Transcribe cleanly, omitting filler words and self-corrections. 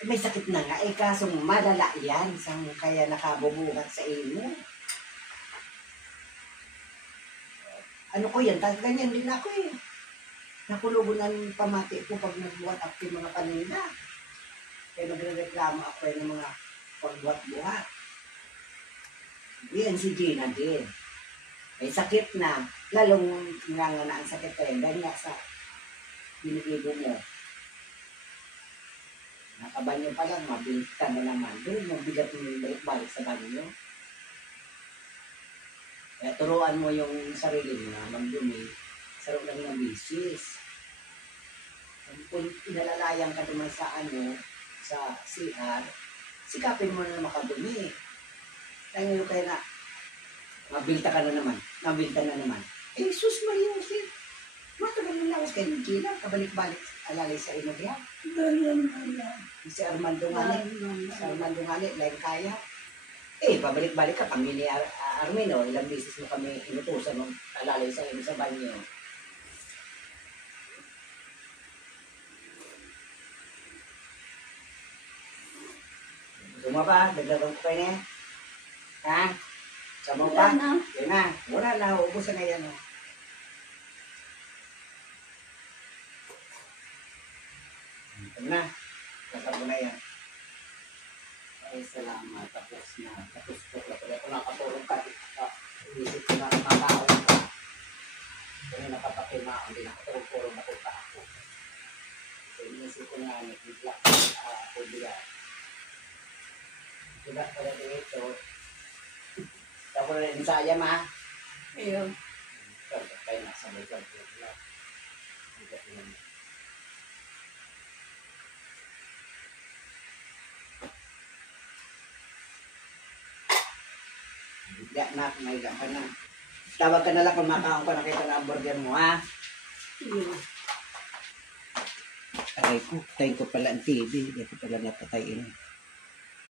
May sakit na nga, kaso malala yan, kaya nakabubuhat sa imo. Ano ko yan, ganyan din ako eh. Nakulugunan pamati ko pag nagbuhat ako yung mga paninda. Kaya nagre-reklamo ako ng mga pagbuhat-buhat. Yan si Gina din. May sakit na, lalong nga na ang sakit ka rin, ganyan sa binibigo mo. Nakabanyo pa lang, mabilis ka na naman. Doon mo bigat yung balik sa banyo. Kaya turuan mo yung sarili mo na magdumi. Sarap lang ng bisis. Kung pinalalayan ka naman sa CR, sikapin mo na makadumi. Kaya kaya na, mabilta ka na naman. Mabilta na naman. Sus Maria, matagal na lawas kayo ng Gina. Kabalik-balik, alalay sa ino niya. Si Armando Ngani, lain kaya. Pabalik-balik ka, pamilya Armino, ilang beses mo kami inutusan ng alalay sa ino sa banyo. Gusto mo ba? Dagdagan ko kayo niya? Ha? Sama pa? Yan na. Wala na. Ubusan na yan. Ito na. Kasap mo na yan. Ay, salamat. Tapos na. Tapos ko. Kaya ko nakatulong ka. Iisip ko na nakakaon ka. Kaya nakapakima. Hindi nakatulong ako ka ako. So, inisip ko nga. Nag-black ako diya. Diba pala dito. Tapos na rin sa ayam ha. Ayun. Kaya nasa may black. Bigla na, may ka na. Tawag ka na lang kung makaon ka, nakita na ang burger mo, ha? Aray ko, tayo ko pala ang TV. Hindi ko pala napatayin.